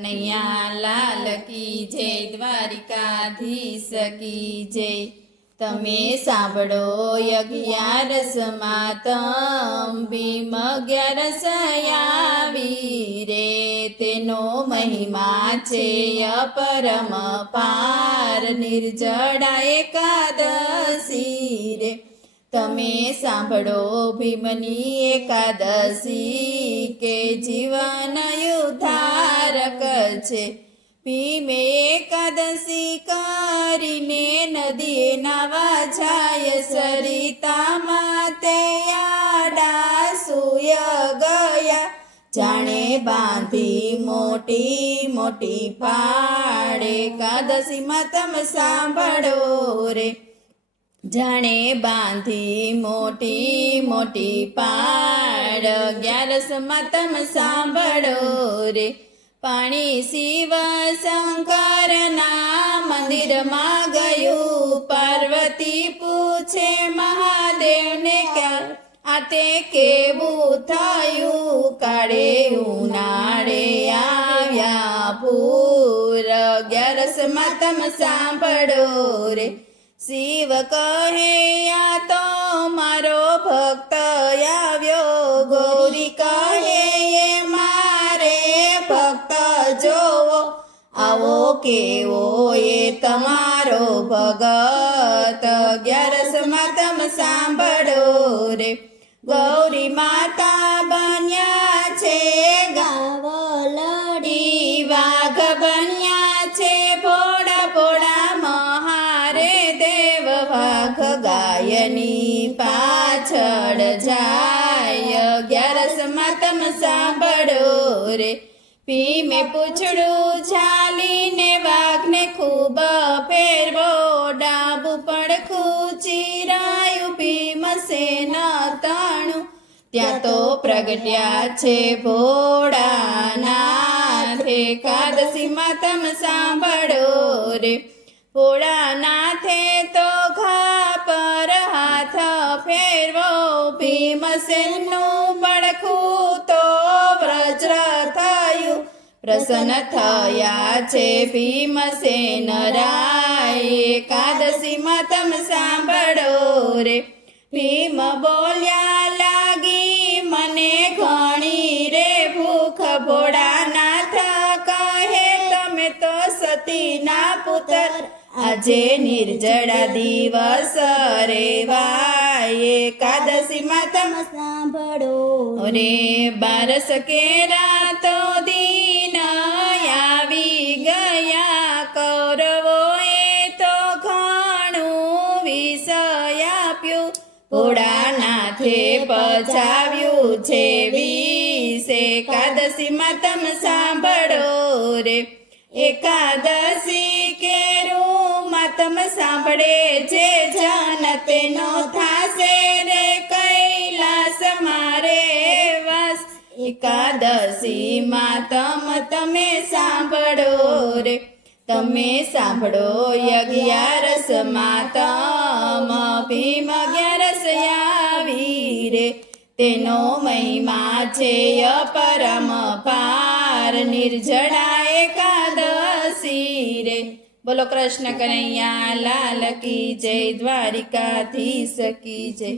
કનૈયા લાલ કી જય, દ્વારિકાધીશ કી જય। તમે સાંભળો 11 માતમ, ભીમ 11 આવી રે। તેનો મહિમા છે અપરમ પાર, નિર્જળા એકાદશી રે। તમે સાંભળો ભીમની એકાદશી, કે જીવન ઉદ્ધારક છે। ભીમે એકાદશી કરીને નદીએ નાવા જાય, સરિતામાં તે આડા સૂય ગયા। જાણે બાંધી મોટી મોટી પાડ, એકાદશીમાં તમે સાંભળો રે। જાણે બાંધી મોટી મોટી પાડ, 11 તમે સાંભળો રે। પાણી શિવ શંકરના મંદિરમાં ગયું, પાર્વતી પૂછે મહાદેવને ક્યાં આ તે કેવું થયું? કાળે ઉનાળે આવ્યા પૂર, 11 તમે સાંભળો રે। શિવ કહે આ તો મારો ભક્ત આવ્યો, ગૌરી કહે એ મારે ભક્ત જોવો। આવો કેવો એ તમારો ભગત, 11 તમે સાંભળો રે। ગૌરી માતા બન્યા છે ગાવલડી, વાઘ બન્યા છે ભોળા ભોળા મહારે દેવ। વાઘ ગાયની પાછળ જાય, 11 તમે સાંભળો રે। ભીમે પૂછડું ઝાલીને વાઘને ખૂબ ફેરવો, ડાબું પડખું ચીરાયું ભીમસેન તાણું। ત્યાં તો પ્રગટ્યા છે ભોળાનાથ, એકાદશીમાં તમે સાંભળો રે। ભોળાનાથે તો ઘા પર હાથ ફેરવો, ભીમસેનનું પડખું તો વજ્ર થયું। પ્રસન્ન થયા છે ભીમસેન રાય, એકાદશીમાં તમે સાંભળો રે। ભીમ બોલ્યા લાગી મને ઘણી રે ભૂખ, ભોળાનાથ કહે તમે તો સતીના પુત્ર, આજે નિર્જળા દિવસ રેવાય, એકાદશીમાં તમે સાંભળો રે। 12 કેરા તો દિન આવી ગયા, કૌરવોએ તો ઘણું વિષ આપ્યું, ભોળાનાથે પચાવ્યું છે વિષ, એકાદશીમાં તમે સાંભળો રે। એકાદશી કેરુમાં તમે સાંભળે જે જન, તેનો થાશે રે કૈલાસ મારે વાસ। એકાદશીમાં તમે સાંભળો રે। તમે સાંભળો 11 માતમ, ભીમ 11 આવી રે। તેનો મહિમા છે અપરમ પાર, નિર્જળા એકાદશી રે। બોલો કૃષ્ણ કનૈયા લાલ કી જય, દ્વારિકાધીશ કી જય।